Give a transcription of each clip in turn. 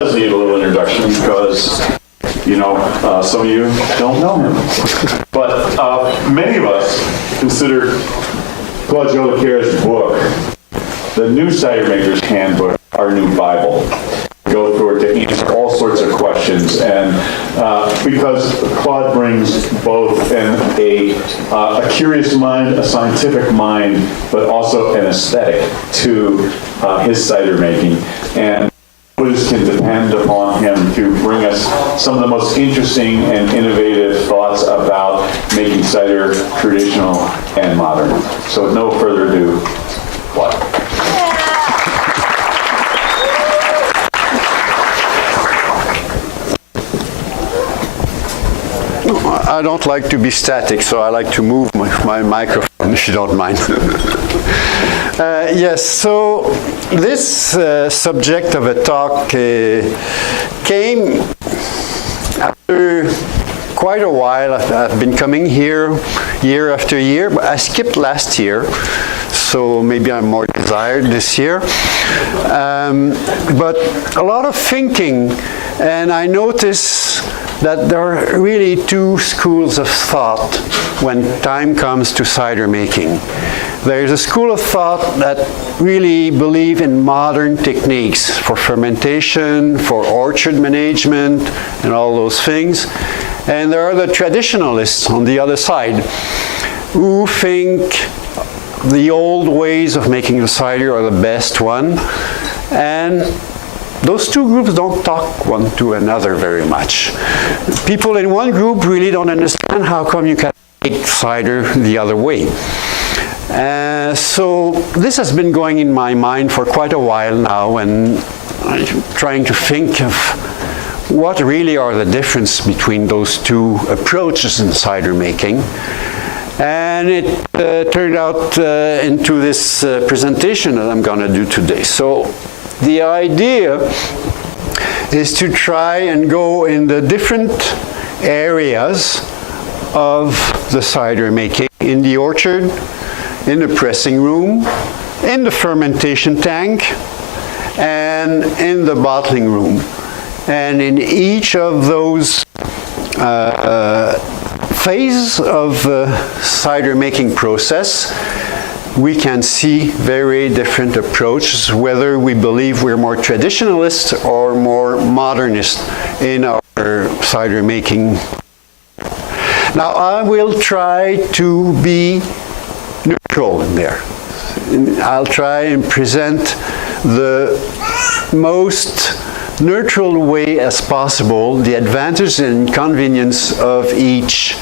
does need a little introduction because, you know, some of you don't know him. But many of us consider Claude Jolicoeur's book, The New Cider Maker's Handbook, our new Bible. We go through it to answer all sorts of questions, and because Claude brings both a curious mind, a scientific mind, but also an aesthetic to his cider making. And Buddhists can depend upon him to bring us some of the most interesting and innovative thoughts about making cider traditional and modern. So with no further ado, Claude. I don't like to be static, so I like to move my microphone, if you don't mind. Yes, so this subject of a talk came after quite a while. I've been coming here year after year, but I skipped last year, so maybe I'm more desired this year. But a lot of thinking, and I notice that there are really two schools of thought when time comes to cider making. There's a school of thought that really believe in modern techniques for fermentation, for orchard management, and all those things. And there are the traditionalists on the other side who think the old ways of making the cider are the best one. And those two groups don't talk one to another very much. People in one group really don't understand how come you can make cider the other way. So this has been going in my mind for quite a while now, and I'm trying to think of what really are the difference between those two approaches in cider making. And it turned out into this presentation that I'm going to do today. So the idea is to try and go in the different areas of the cider making, in the orchard, in the pressing room, in the fermentation tank, and in the bottling room. And in each of those phases of the cider making process, we can see very different approaches, whether we believe we're more traditionalist or more modernist in our cider making. Now, I will try to be neutral in there. I'll try and present the most neutral way as possible, the advantages and inconvenience of each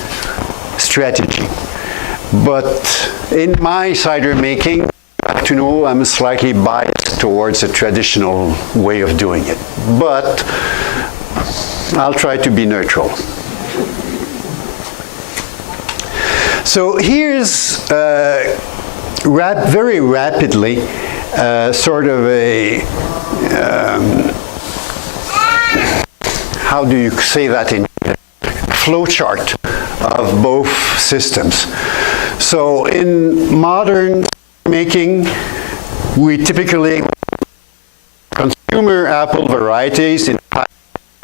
strategy. But in my cider making, you have to know I'm slightly biased towards a traditional way of doing it. But I'll try to be neutral. So here's very rapidly sort of a, how do you say that in flow chart of both systems. So in modern making, we typically consumer apple varieties in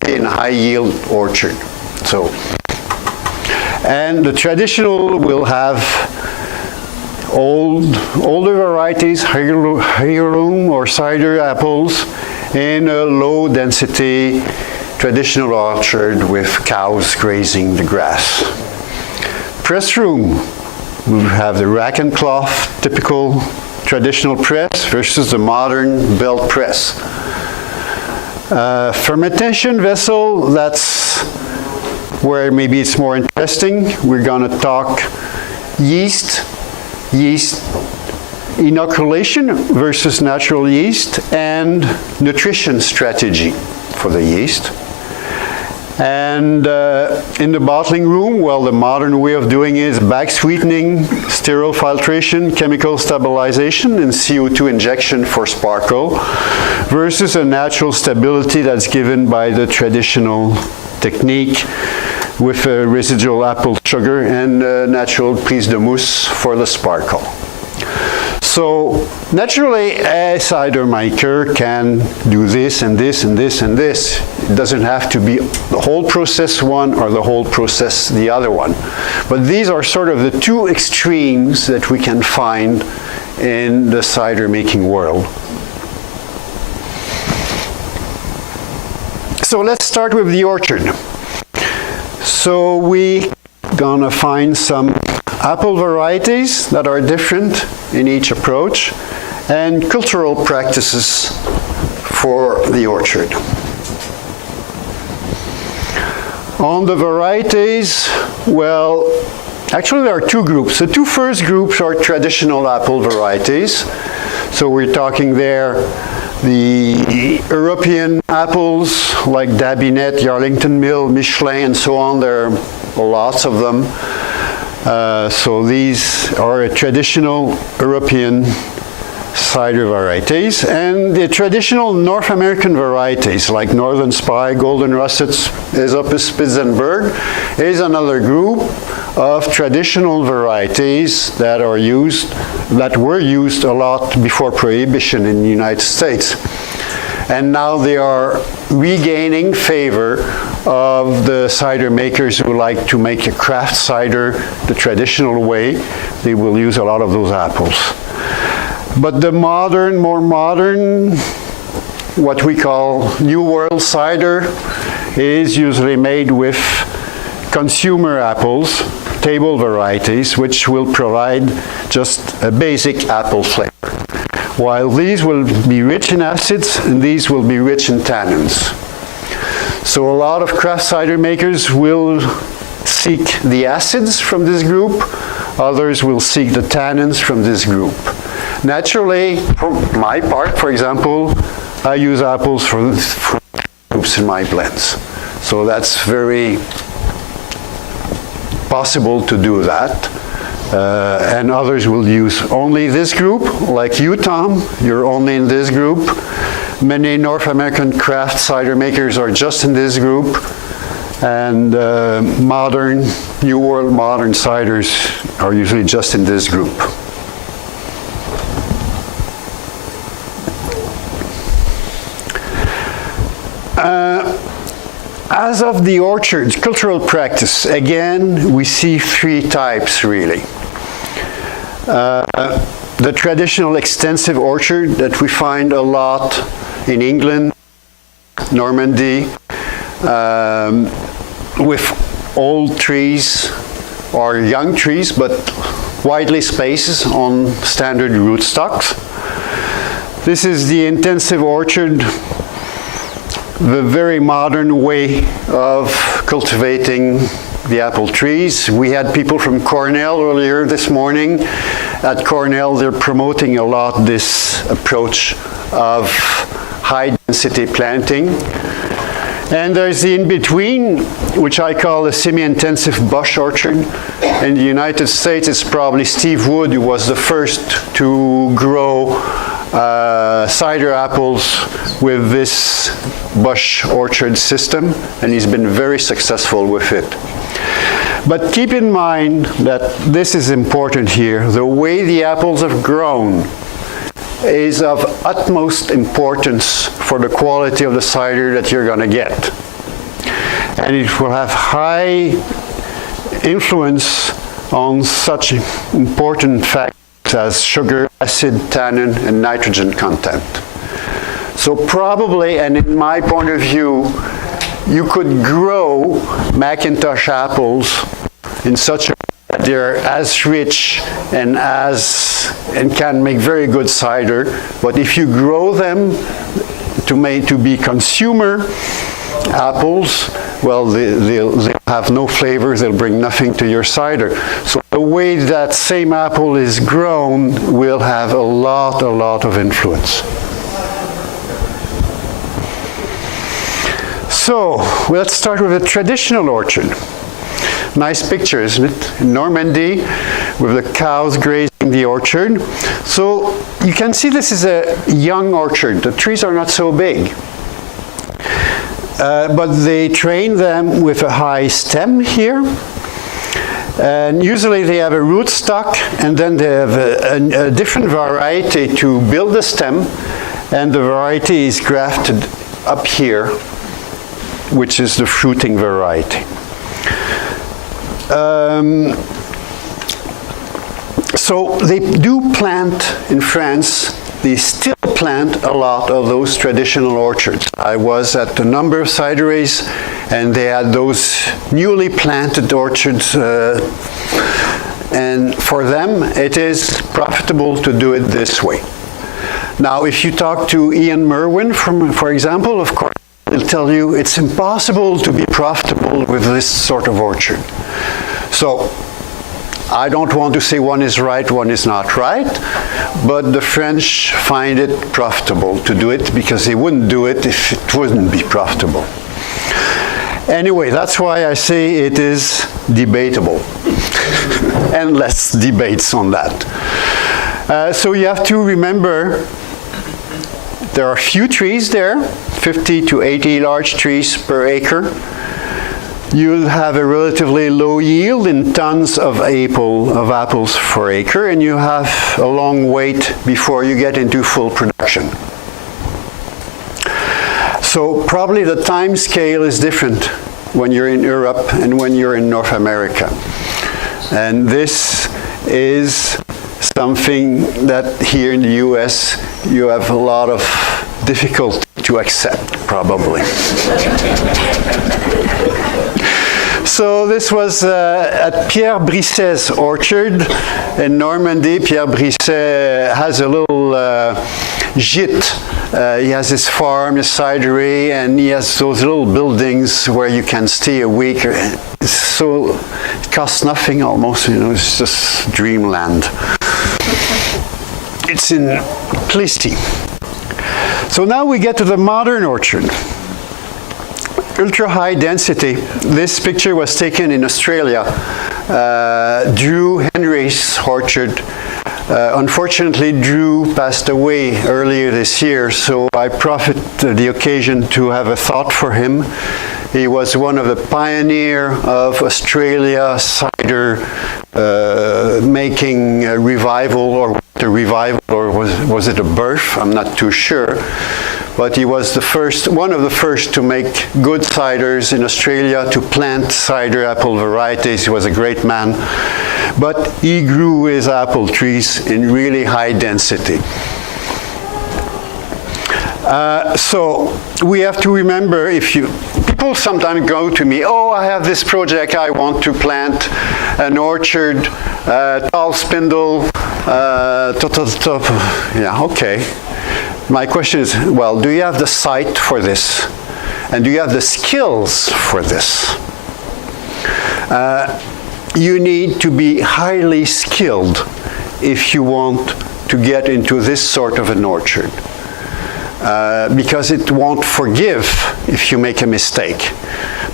high yield orchard. So, and the traditional will have older varieties, heirloom or cider apples in a low density traditional orchard with cows grazing the grass. Press room, we have the rack and cloth, typical traditional press versus the modern belt press. Fermentation vessel, that's where maybe it's more interesting. We're going to talk yeast inoculation versus natural yeast, and nutrition strategy for the yeast. And in the bottling room, well, the modern way of doing it is back sweetening, sterile filtration, chemical stabilization, and CO2 injection for sparkle, versus a natural stability that's given by the traditional technique with residual apple sugar and natural prise de mousse for the sparkle. So So naturally, a cider maker can do this and this and this and this. It doesn't have to be the whole process one or the whole process the other one. But these are sort of the two extremes that we can find in the cider making world. So let's start with the orchard. So we gonna find some apple varieties that are different in each approach and cultural practices for the orchard. On the varieties, well, actually there are two groups. The two first groups are traditional apple varieties. So we're talking there the European apples like Dabinet, Yarlington Mill, Michelin, and so on. There are lots of them. So these are traditional European cider varieties. And the traditional North American varieties like Northern Spy, Golden Russets, Aesopus Spitzenberg is another group of traditional varieties that were used a lot before Prohibition in the United States. And now they are regaining favor of the cider makers who like to make a craft cider the traditional way. They will use a lot of those apples. But the modern, more modern, what we call New World cider is usually made with consumer apples, table varieties, which will provide just a basic apple flavor. While these will be rich in acids and these will be rich in tannins. So a lot of craft cider makers will seek the acids from this group, others will seek the tannins from this group. Naturally, for my part, for example, I use apples for groups in my blends. So that's very possible to do that. And others will use only this group, like you, Tom, you're only in this group. Many North American craft cider makers are just in this group. And modern, New World modern ciders are usually just in this group. As of the orchards, cultural practice, again, we see three types really. The traditional extensive orchard that we find a lot in England, Normandy, with old trees or young trees, but widely spaced on standard rootstocks. This is the intensive orchard, the very modern way of cultivating the apple trees. We had people from Cornell earlier this morning. At Cornell, they're promoting a lot this approach of high density planting. And there's the in-between, which I call a semi-intensive bush orchard. In the United States, it's probably Steve Wood who was the first to grow cider apples with this bush orchard system, and he's been very successful with it. But keep in mind that this is important here. The way the apples have grown is of utmost importance for the quality of the cider that you're going to get. And it will have high influence on such important factors as sugar, acid, tannin, and nitrogen content. So probably, and in my point of view, you could grow Macintosh apples in such a way that they're as rich and can make very good cider. But if you grow them to be consumer apples, well, they'll have no flavor, they'll bring nothing to your cider. So the way that same apple is grown will have a lot of influence. So let's start with a traditional orchard. Nice picture, isn't it? In Normandy, with the cows grazing the orchard. So you can see this is a young orchard. The trees are not so big. But they train them with a high stem here. And usually they have a rootstock, and then they have a different variety to build the stem, and the variety is grafted up here, which is the fruiting variety. So they do plant in France, they still plant a lot of those traditional orchards. I was at a number of cideries, and they had those newly planted orchards, and for them it is profitable to do it this way. Now, if you talk to Ian Merwin, for example, of course, he'll tell you it's impossible to be profitable with this sort of orchard. So, I don't want to say one is right, one is not right, but the French find it profitable to do it because they wouldn't do it if it wouldn't be profitable. Anyway, that's why I say it is debatable. Endless debates on that. So you have to remember there are few trees there, 50 to 80 large trees per acre. You'll have a relatively low yield in tons of apples per acre, and you have a long wait before you get into full production. So probably the time scale is different when you're in Europe and when you're in North America. And this is something that here in the US you have a lot of difficulty to accept, probably. So this was at Pierre Brisset's orchard in Normandy. Pierre Brisset has a little gîte. He has his farm, his cidery, and he has those little buildings where you can stay a week. So it costs nothing almost, you know, it's just dreamland. It's in Plessis. So now we get to the modern orchard. Ultra high density. This picture was taken in Australia. Drew Henry's orchard. Unfortunately, Drew passed away earlier this year, so I profit the occasion to have a thought for him. He was one of the pioneers of Australia cider making a revival, or was it a birth? I'm not too sure. But he was the first, one of the first to make good ciders in Australia, to plant cider apple varieties. He was a great man. But he grew his apple trees in really high density. So we have to remember, people sometimes go to me, oh, I have this project, I want to plant an orchard, tall spindle, yeah, okay. My question is, well, do you have the site for this? And do you have the skills for this? You need to be highly skilled if you want to get into this sort of an orchard. Because it won't forgive if you make a mistake.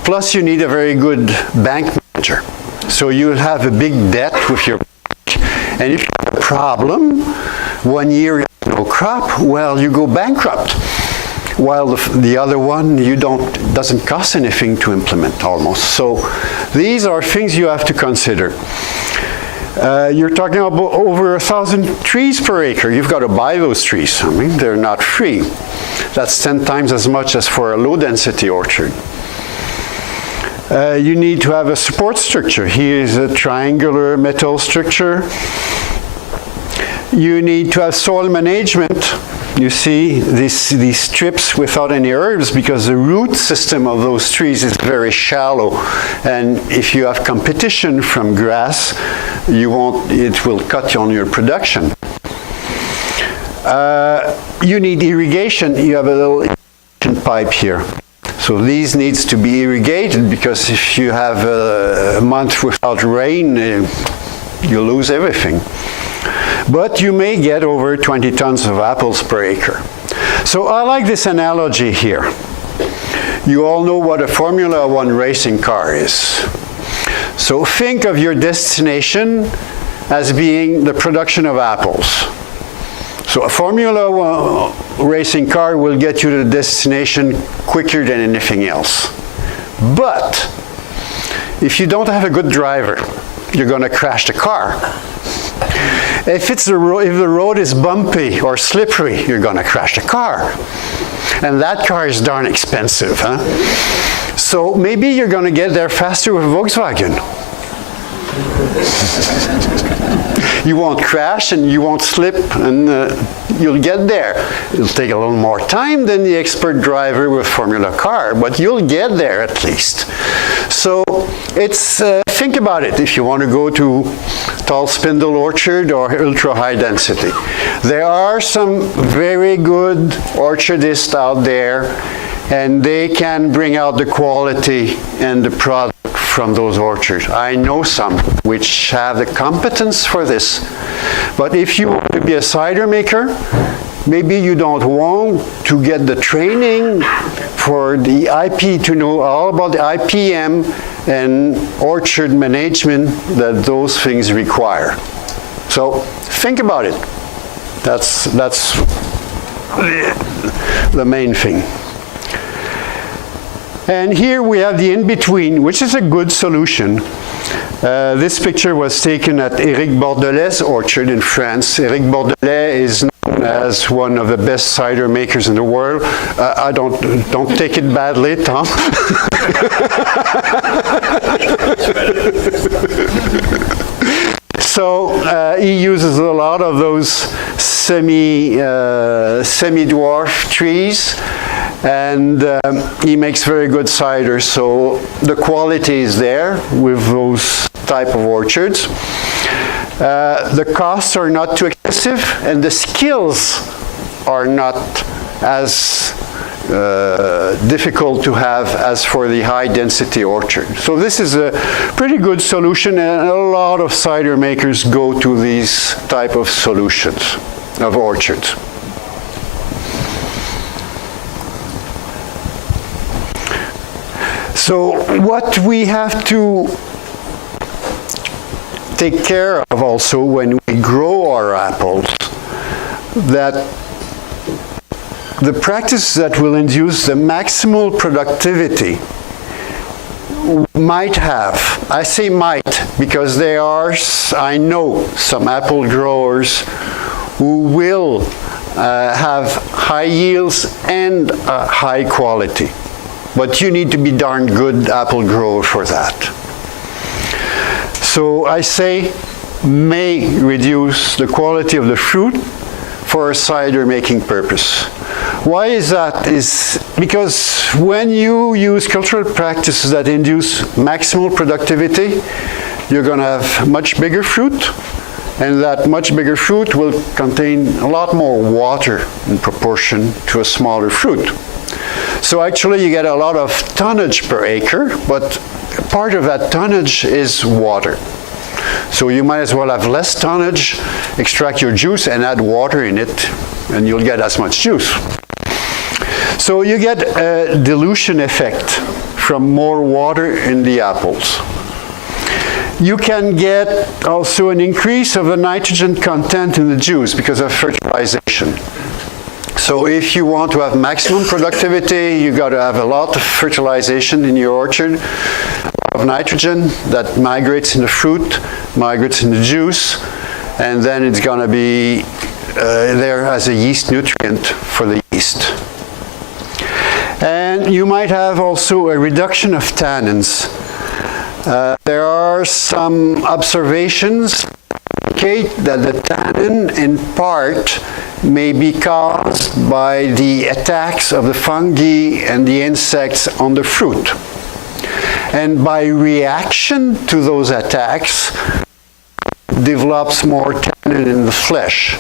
Plus, you need a very good bank manager. So you'll have a big debt with your bank. And if you have a problem, 1 year you have no crop, well, you go bankrupt. While the other one, doesn't cost anything to implement almost. So these are things you have to consider. You're talking about over 1,000 trees per acre. You've got to buy those trees. I mean, they're not free. That's 10 times as much as for a low-density orchard. You need to have a support structure. Here is a triangular metal structure. You need to have soil management. You see these strips without any herbs because the root system of those trees is very shallow. And if you have competition from grass, it will cut on your production. You need irrigation. You have a little irrigation pipe here. So these needs to be irrigated because if you have a month without rain, you lose everything. But you may get over 20 tons of apples per acre. So I like this analogy here. You all know what a Formula One racing car is. So think of your destination as being the production of apples. So a Formula One racing car will get you to the destination quicker than anything else. But if you don't have a good driver, you're going to crash the car. If the road is bumpy or slippery, you're going to crash the car. And that car is darn expensive, huh? So maybe you're going to get there faster with Volkswagen. You won't crash and you won't slip, and you'll get there. It'll take a little more time than the expert driver with Formula Car, but you'll get there at least. So it's think about it if you want to go to tall spindle orchard or ultra high density. There are some very good orchardists out there, and they can bring out the quality and the product from those orchards. I know some which have the competence for this. But if you want to be a cider maker, maybe you don't want to get the training for the IP, to know all about the IPM and orchard management that those things require. So think about it. That's the main thing. And here we have the in-between, which is a good solution. This picture was taken at Éric Bordelais' orchard in France. Éric Bordelais is known as one of the best cider makers in the world. I don't take it badly, Tom. So he uses a lot of those semi-dwarf trees, and he makes very good cider. So the quality is there with those type of orchards. The costs are not too excessive, and the skills are not as difficult to have as for the high density orchard. So this is a pretty good solution, and a lot of cider makers go to these type of solutions of orchards. So what we have to take care of also when we grow our apples, that the practice that will induce the maximal productivity might have, I say might, because there are, I know, some apple growers who will have high yields and high quality. But you need to be darn good apple grower for that. So I say may reduce the quality of the fruit for a cider making purpose. Why is that? Is because when you use cultural practices that induce maximal productivity, you're going to have much bigger fruit, and that much bigger fruit will contain a lot more water in proportion to a smaller fruit. So actually you get a lot of tonnage per acre, but part of that tonnage is water. So you might as well have less tonnage, extract your juice and add water in it, and you'll get as much juice. So you get a dilution effect from more water in the apples. You can get also an increase of the nitrogen content in the juice because of fertilization. So if you want to have maximum productivity, you got to have a lot of fertilization in your orchard, a lot of nitrogen that migrates in the fruit, migrates in the juice, and then it's going to be there as a yeast nutrient for the yeast. And you might have also a reduction of tannins. There are some observations that the tannin in part may be caused by the attacks of the fungi and the insects on the fruit. And by reaction to those attacks, develops more tannin in the flesh.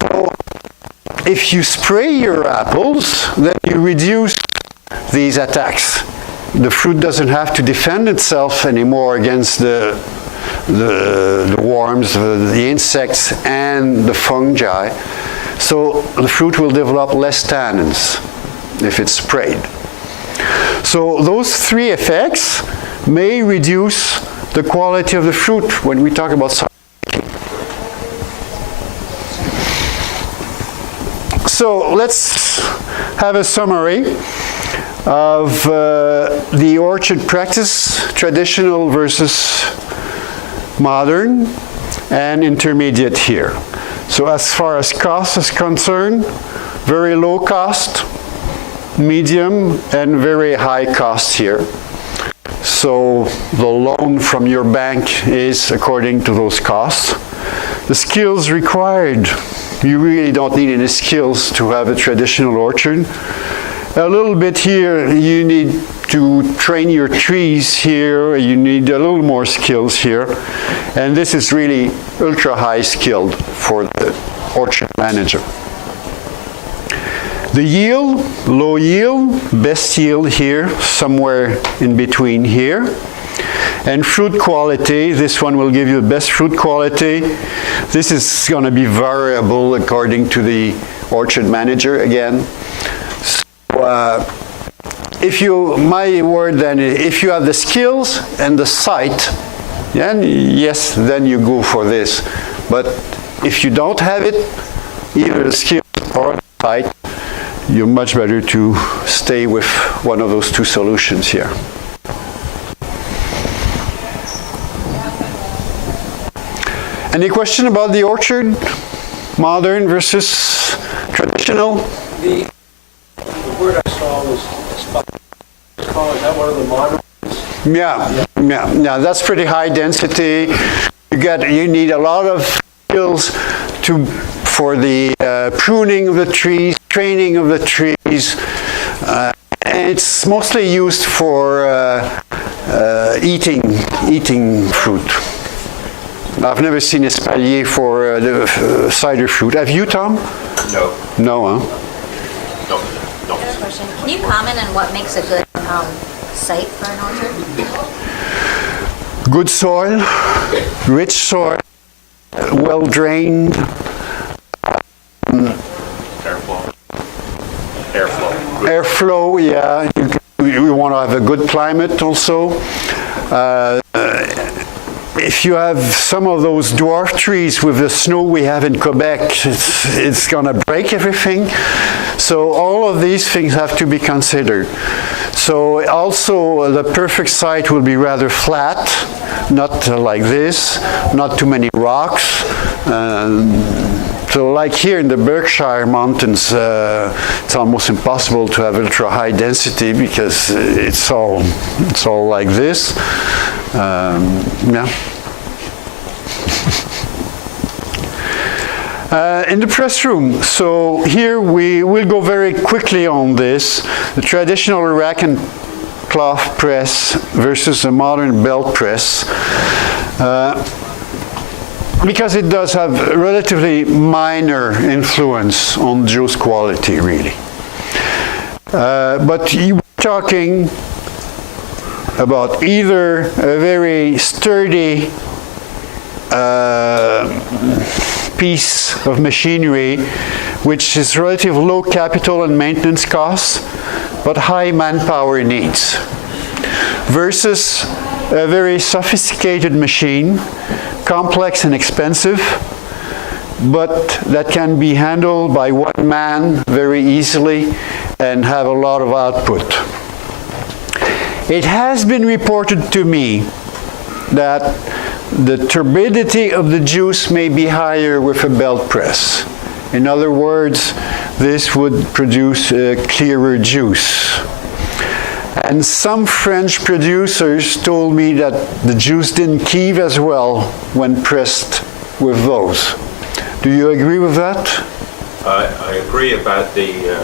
So if you spray your apples, then you reduce these attacks. The fruit doesn't have to defend itself anymore against the worms, the insects, and the fungi. So the fruit will develop less tannins if it's sprayed. So those three effects may reduce the quality of the fruit when we talk about cider making. So let's have a summary of the orchard practice, traditional versus modern, and intermediate here. So as far as cost is concerned, very low cost, medium, and very high cost here. So the loan from your bank is according to those costs. The skills required, you really don't need any skills to have a traditional orchard. A little bit here, you need to train your trees here, you need a little more skills here. And this is really ultra high skilled for the orchard manager. The yield, low yield, best yield here, somewhere in between here. And fruit quality, this one will give you the best fruit quality. This is going to be variable according to the orchard manager again. So, my word then, if you have the skills and the site, then yes, then you go for this. But if you don't have it, either the skills or the site, you're much better to stay with one of those two solutions here. Any question about the orchard? Modern versus traditional? The word I saw was is that one of the modern ones? Yeah, that's pretty high density. You need a lot of skills for the pruning of the trees, training of the trees. And it's mostly used for eating fruit. I've never seen espalier for the cider fruit. Have you, Tom? No. No, huh? No. I have a question. Can you comment on what makes a good site for an orchard? Good soil, rich soil, well drained. Airflow, yeah. You want to have a good climate also. If you have some of those dwarf trees with the snow we have in Quebec, it's going to break everything. So all of these things have to be considered. So also the perfect site will be rather flat, not like this, not too many rocks. So like here in the Berkshire Mountains, it's almost impossible to have ultra high density because it's all like this. Yeah. In the press room, so here we will go very quickly on this. The traditional rack and cloth press versus a modern belt press. Because it does have a relatively minor influence on juice quality, really. But you were talking about either a very sturdy piece of machinery, which is relatively low capital and maintenance costs, but high manpower needs, versus a very sophisticated machine, complex and expensive, but that can be handled by one man very easily and have a lot of output. It has been reported to me that the turbidity of the juice may be higher with a belt press. In other words, this would produce a clearer juice. And some French producers told me that the juice didn't keep as well when pressed with those. Do you agree with that? I agree about the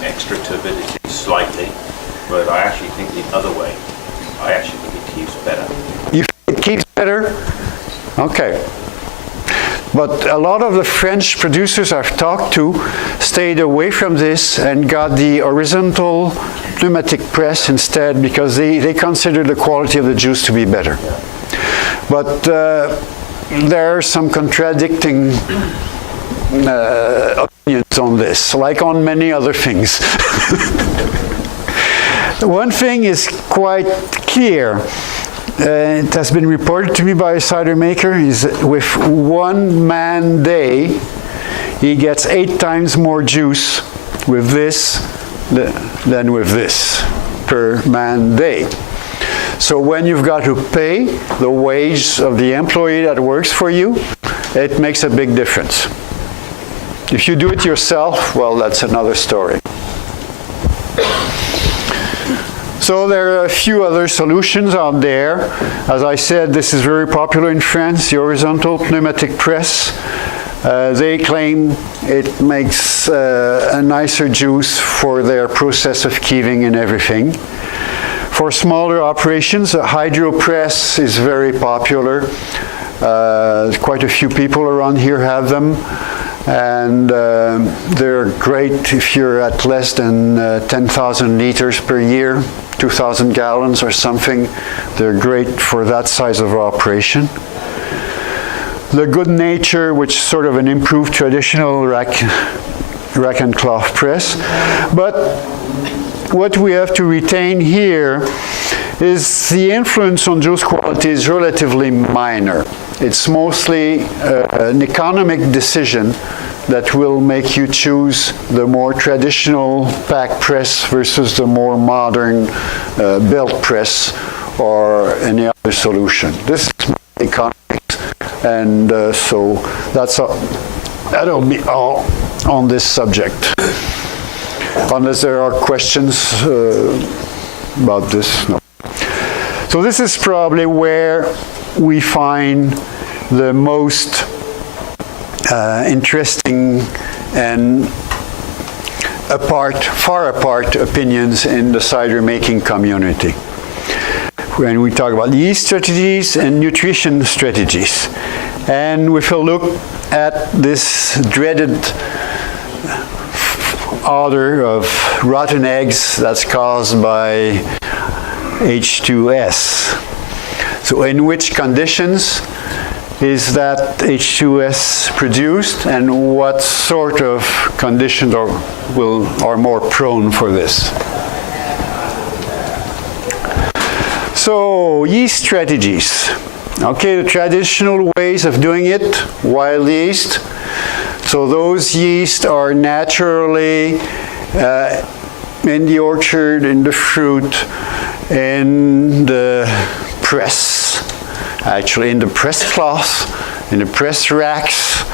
extra turbidity slightly, but I actually think the other way. I actually think it keeps better. You think it keeps better? Okay. But a lot of the French producers I've talked to stayed away from this and got the horizontal pneumatic press instead because they consider the quality of the juice to be better. But there are some contradicting opinions on this, like on many other things. One thing is quite clear. It has been reported to me by a cider maker, is with 1 man day, he gets 8 times more juice with this than with this per man day. So when you've got to pay the wage of the employee that works for you, it makes a big difference. If you do it yourself, well, that's another story. So there are a few other solutions out there. As I said, this is very popular in France, the horizontal pneumatic press. They claim it makes a nicer juice for their process of keeving and everything. For smaller operations, a hydro press is very popular. Quite a few people around here have them. And they're great if you're at less than 10,000 liters per year, 2,000 gallons or something. They're great for that size of operation. The Good Nature, which is sort of an improved traditional rack and cloth press. But what we have to retain here is the influence on juice quality is relatively minor. It's mostly an economic decision that will make you choose the more traditional pack press versus the more modern belt press or any other solution. This is economics, and so that'll be all on this subject. Unless there are questions about this, no. So this is probably where we find the most interesting and far apart opinions in the cider making community. When we talk about yeast strategies and nutrition strategies. And if we look at this dreaded odor of rotten eggs that's caused by H2S. So in which conditions is that H2S produced, and what sort of conditions are more prone for this? So yeast strategies. Okay, the traditional ways of doing it, wild yeast. So those yeast are naturally in the orchard, in the fruit, in the press, actually in the press cloth, in the press racks.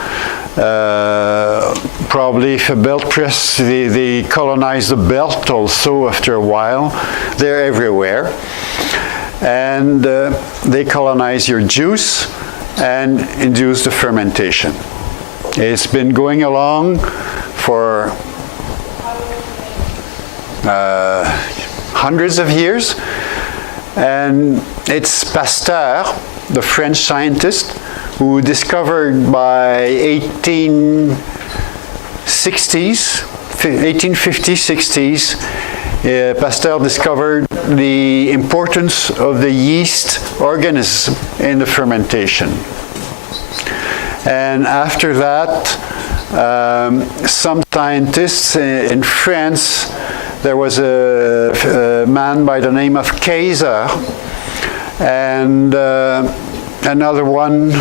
Probably if a belt press, they colonize the belt also after a while. They're everywhere. And they colonize your juice and induce the fermentation. It's been going along for hundreds of years, and it's Pasteur, the French scientist, who discovered by 1850s, 60s, Pasteur discovered the importance of the yeast organism in the fermentation. And after that, some scientists in France, there was a man by the name of Kaiser, and another one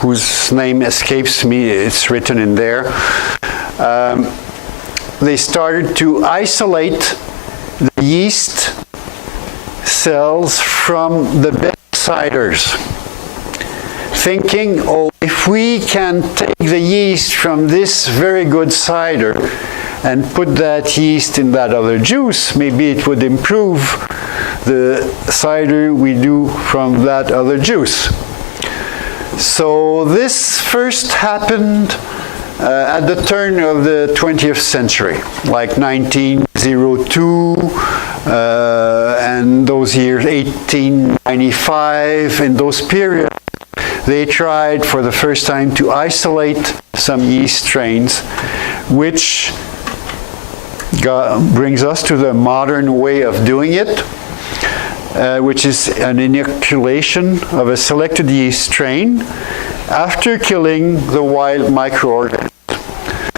whose name escapes me, it's written in there. They started to isolate the yeast cells from the best ciders, thinking, oh, if we can take the yeast from this very good cider and put that yeast in that other juice, maybe it would improve the cider we do from that other juice. So this first happened at the turn of the 20th century, like 1902, and those years, 1895, in those periods, they tried for the first time to isolate some yeast strains, which brings us to the modern way of doing it, which is an inoculation of a selected yeast strain after killing the wild microorganisms.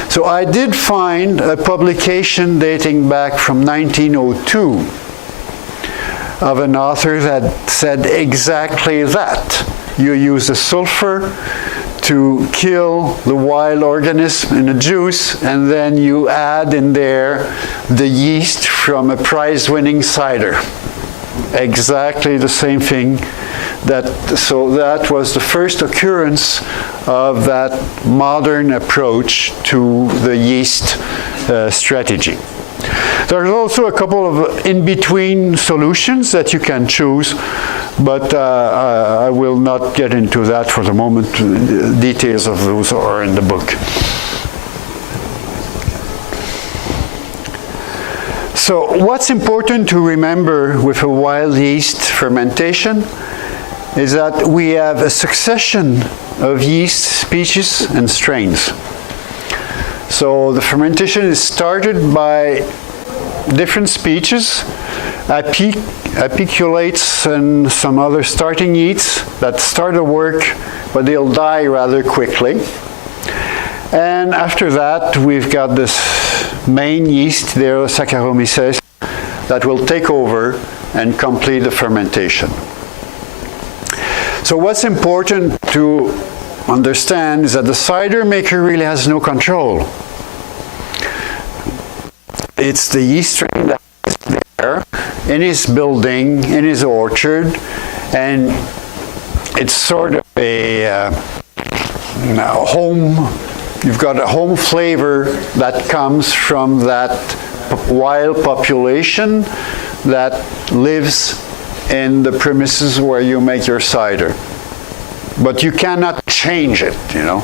So I did find a publication dating back from 1902 of an author that said exactly that. You use the sulfur to kill the wild organism in a juice, and then you add in there the yeast from a prize-winning cider. exactly the same thing. So that was the first occurrence of that modern approach to the yeast strategy. There's also a couple of in-between solutions that you can choose, but I will not get into that for the moment. Details of those are in the book. So what's important to remember with a wild yeast fermentation is that we have a succession of yeast species and strains. So the fermentation is started by different species, apiculates and some other starting yeasts that start to work, but they'll die rather quickly. And after that, we've got this main yeast, the Saccharomyces, that will take over and complete the fermentation. So what's important to understand is that the cider maker really has no control. It's the yeast strain that is there in his building, in his orchard, and it's sort of a home. You've got a home flavor that comes from that wild population that lives in the premises where you make your cider. But you cannot change it, you know.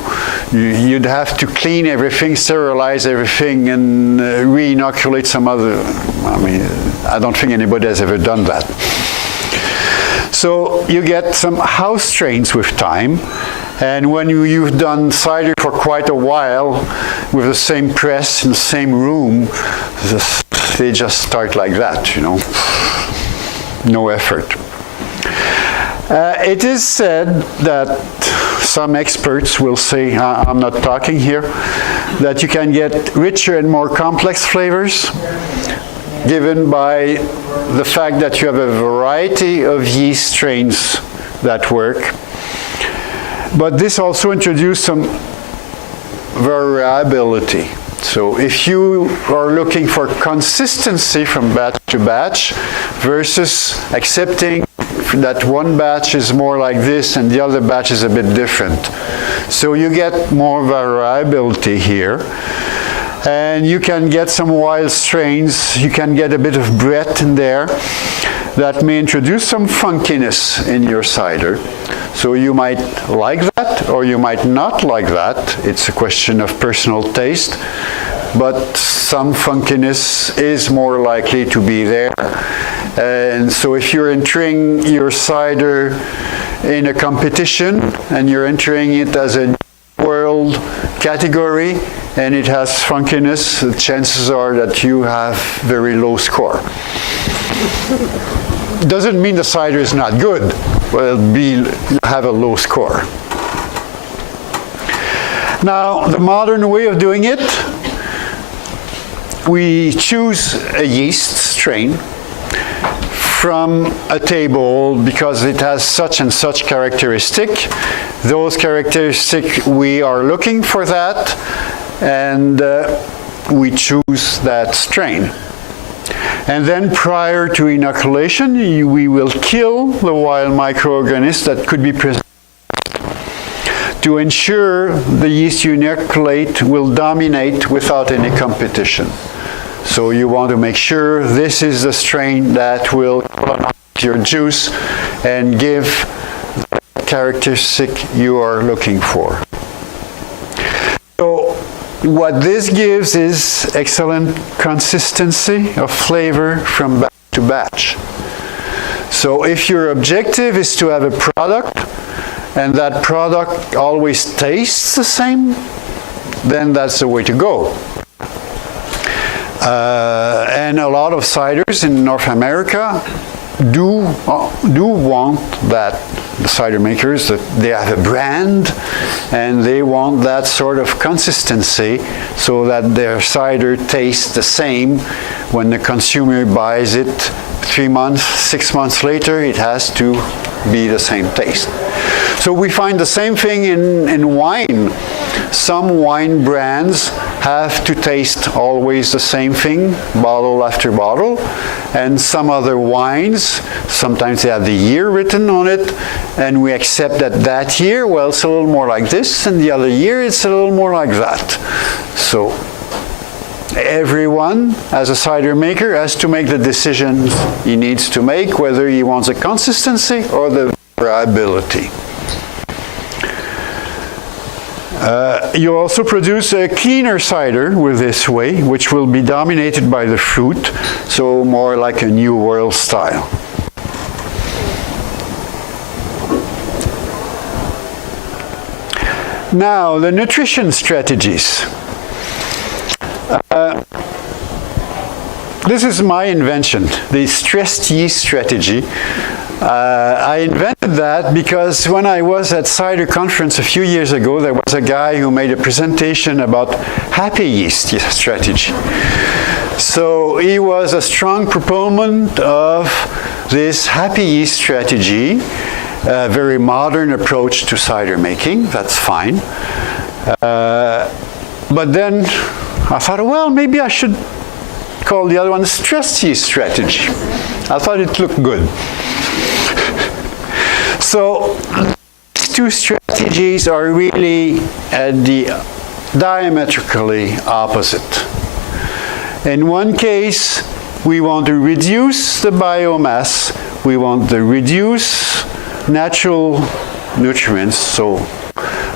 You'd have to clean everything, sterilize everything, and re-inoculate some other. I mean, I don't think anybody has ever done that. So you get some house strains with time, and when you've done cider for quite a while with the same press in the same room, they just start like that, you know. No effort. It is said that some experts will say, I'm not talking here, that you can get richer and more complex flavors given by the fact that you have a variety of yeast strains that work. But this also introduced some variability. So if you are looking for consistency from batch to batch versus accepting that one batch is more like this and the other batch is a bit different. So you get more variability here. And you can get some wild strains, you can get a bit of breadth in there that may introduce some funkiness in your cider. So you might like that or you might not like that. It's a question of personal taste. But some funkiness is more likely to be there. And so if you're entering your cider in a competition and you're entering it as a world category and it has funkiness, the chances are that you have very low score. Doesn't mean the cider is not good, but it'll have a low score. Now, the modern way of doing it, we choose a yeast strain from a table because it has such and such characteristic. Those characteristics, we are looking for that, and we choose that strain. And then prior to inoculation, we will kill the wild microorganisms that could be present to ensure the yeast you inoculate will dominate without any competition. So you want to make sure this is the strain that will colonize your juice and give the characteristic you are looking for. So what this gives is excellent consistency of flavor from batch to batch. So if your objective is to have a product and that product always tastes the same, then that's the way to go. And a lot of ciders in North America do want that. The cider makers, that they have a brand and they want that sort of consistency so that their cider tastes the same when the consumer buys it 3 months, 6 months later, it has to be the same taste. So we find the same thing in wine. some wine brands have to taste always the same thing, bottle after bottle, and some other wines, sometimes they have the year written on it, and we accept that that year, well, it's a little more like this, and the other year it's a little more like that. So everyone, as a cider maker, has to make the decisions he needs to make, whether he wants the consistency or the variability. You also produce a cleaner cider with this way, which will be dominated by the fruit, so more like a New World style. Now, the nutrition strategies. This is my invention, the stressed yeast strategy. I invented that because when I was at Cider Conference a few years ago, there was a guy who made a presentation about happy yeast strategy. So he was a strong proponent of this happy yeast strategy, a very modern approach to cider making. That's fine. But then I thought, well, maybe I should call the other one stressed yeast strategy. I thought it looked good. So these two strategies are really diametrically opposite. In one case, we want to reduce the biomass, we want to reduce natural nutrients, so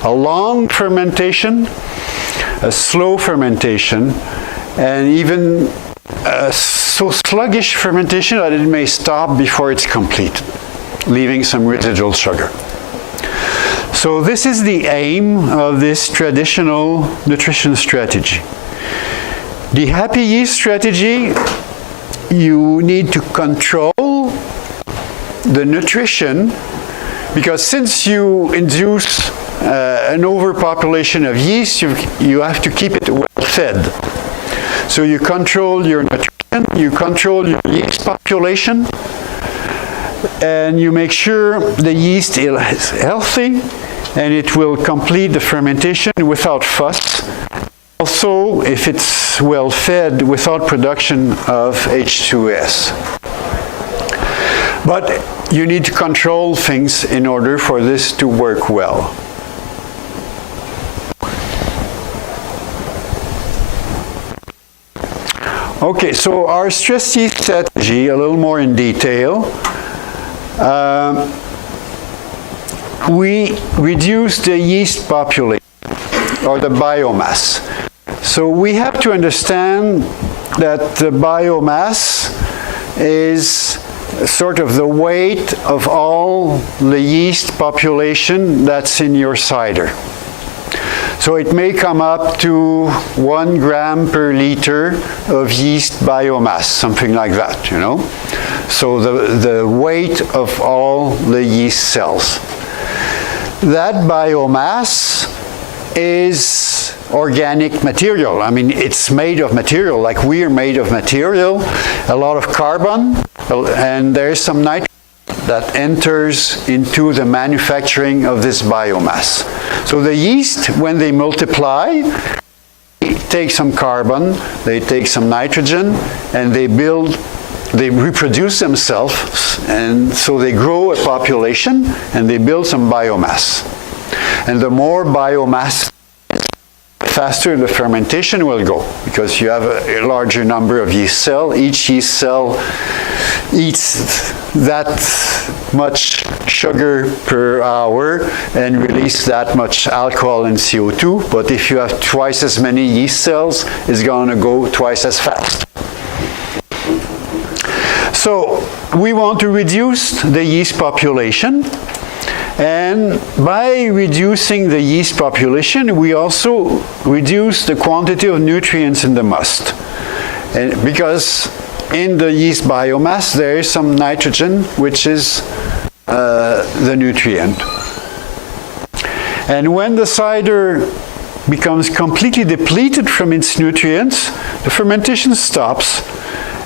a long fermentation, a slow fermentation, and even a so sluggish fermentation that it may stop before it's complete, leaving some residual sugar. So this is the aim of this traditional nutrition strategy. The happy yeast strategy, you need to control the nutrition, because since you induce an overpopulation of yeast, you have to keep it well fed. So you control your nutrition, you control your yeast population, and you make sure the yeast is healthy, and it will complete the fermentation without fuss. Also, if it's well fed, without production of H2S. But you need to control things in order for this to work well. Okay, so our stress yeast strategy, a little more in detail. We reduce the yeast population, or the biomass. So we have to understand that the biomass is sort of the weight of all the yeast population that's in your cider. So it may come up to 1 gram per liter of yeast biomass, something like that, you know. So the weight of all the yeast cells. That biomass is organic material. I mean, it's made of material, like we are made of material, a lot of carbon, and there's some nitrogen that enters into the manufacturing of this biomass. So the yeast, when they multiply, they take some carbon, they take some nitrogen, and they reproduce themselves, and so they grow a population, and they build some biomass. And the more biomass, faster the fermentation will go, because you have a larger number of yeast cells. Each yeast cell eats that much sugar per hour and release that much alcohol and CO2, but if you have twice as many yeast cells, it's going to go twice as fast. So we want to reduce the yeast population, and by reducing the yeast population, we also reduce the quantity of nutrients in the must. And because in the yeast biomass there is some nitrogen, which is the nutrient. And when the cider becomes completely depleted from its nutrients, the fermentation stops,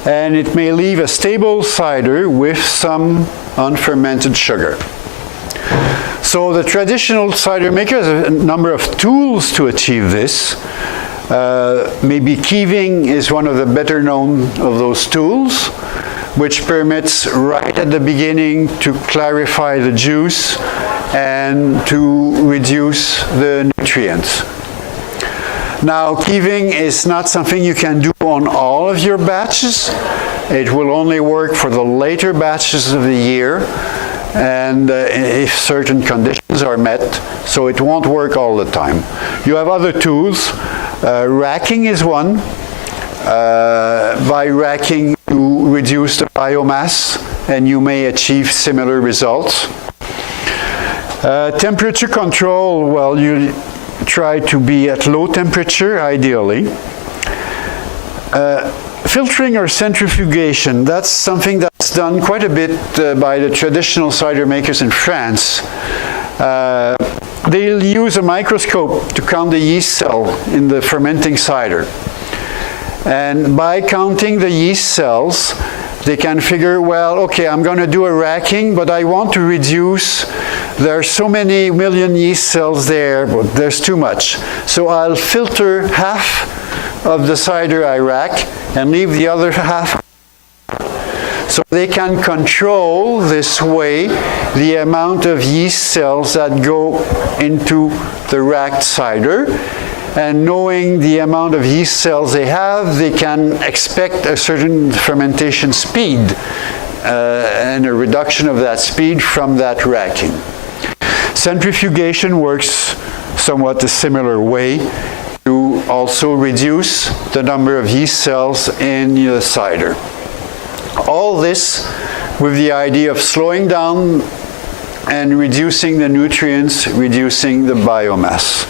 and it may leave a stable cider with some unfermented sugar. So the traditional cider maker has a number of tools to achieve this. Maybe keeving is one of the better known of those tools, which permits right at the beginning to clarify the juice and to reduce the nutrients. Now, keeving is not something you can do on all of your batches. It will only work for the later batches of the year, and if certain conditions are met, so it won't work all the time. You have other tools. Racking is one. By racking, you reduce the biomass, and you may achieve similar results. Temperature control, well, you try to be at low temperature, ideally. Filtering or centrifugation, that's something that's done quite a bit by the traditional cider makers in France. They'll use a microscope to count the yeast cell in the fermenting cider. And by counting the yeast cells, they can figure, well, okay, I'm going to do a racking, but I want to reduce. There are so many million yeast cells there, but there's too much. So I'll filter half of the cider I rack and leave the other half. So they can control this way the amount of yeast cells that go into the racked cider. And knowing the amount of yeast cells they have, they can expect a certain fermentation speed and a reduction of that speed from that racking. Centrifugation works somewhat a similar way to also reduce the number of yeast cells in the cider. All this with the idea of slowing down and reducing the nutrients, reducing the biomass.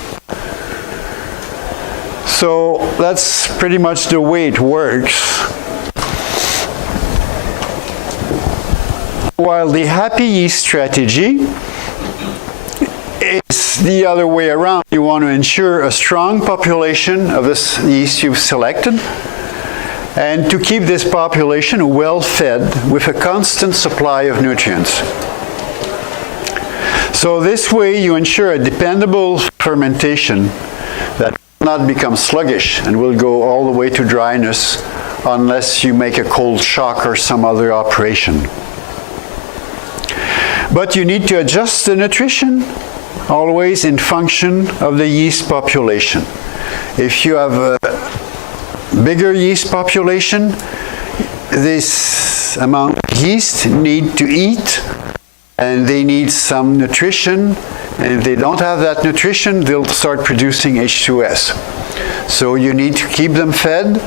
So that's pretty much the way it works. While the happy yeast strategy is the other way around. You want to ensure a strong population of this yeast you've selected, and to keep this population well fed with a constant supply of nutrients. So this way you ensure a dependable fermentation that will not become sluggish and will go all the way to dryness unless you make a cold shock or some other operation. But you need to adjust the nutrition always in function of the yeast population. If you have a bigger yeast population, this amount of yeast need to eat, and they need some nutrition, and if they don't have that nutrition, they'll start producing H2S. So you need to keep them fed,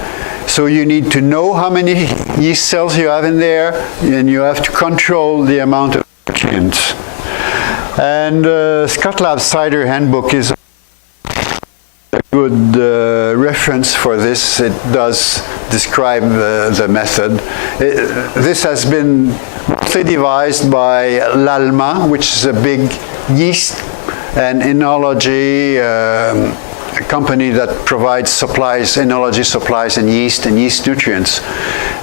so you need to know how many yeast cells you have in there, and you have to control the amount of nutrients. And Scott Lab's Cider Handbook is a good reference for this. It does describe the method. This has been mostly devised by l'Alma, which is a big yeast and enology company that provides supplies, enology supplies and yeast nutrients.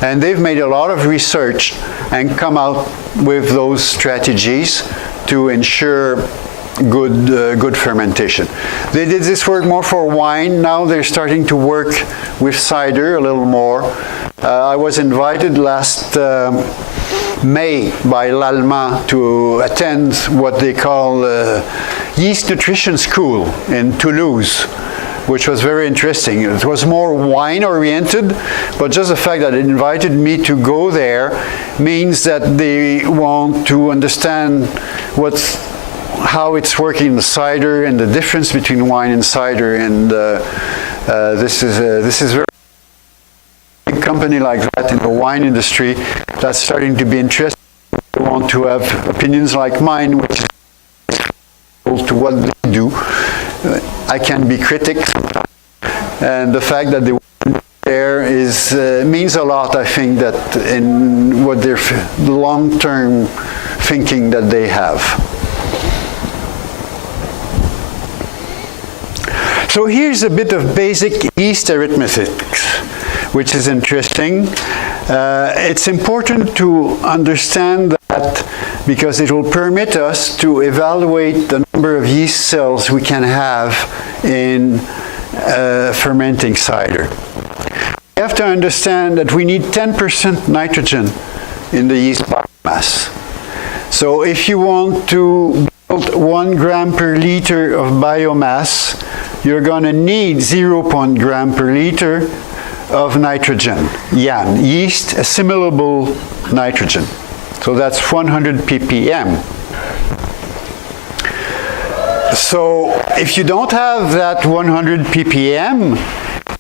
And they've made a lot of research and come out with those strategies to ensure good fermentation. They did this work more for wine. Now they're starting to work with cider a little more. I was invited last May by l'Alma to attend what they call Yeast Nutrition School in Toulouse, which was very interesting. It was more wine-oriented, but just the fact that it invited me to go there means that they want to understand how it's working in the cider and the difference between wine and cider. And this is very big company like that in the wine industry that's starting to be interested. They want to have opinions like mine, which is to what they do. I can be critic, and the fact that they were there means a lot. I think that in what their long-term thinking that they have. So here's a bit of basic yeast arithmetic, which is interesting. It's important to understand that that because it will permit us to evaluate the number of yeast cells we can have in fermenting cider. We have to understand that we need 10% nitrogen in the yeast biomass. So if you want to build 1 gram per liter of biomass, you're going to need 0.1 gram per liter of nitrogen, YAN, yeast assimilable nitrogen. So that's 100 ppm. So if you don't have that 100 ppm,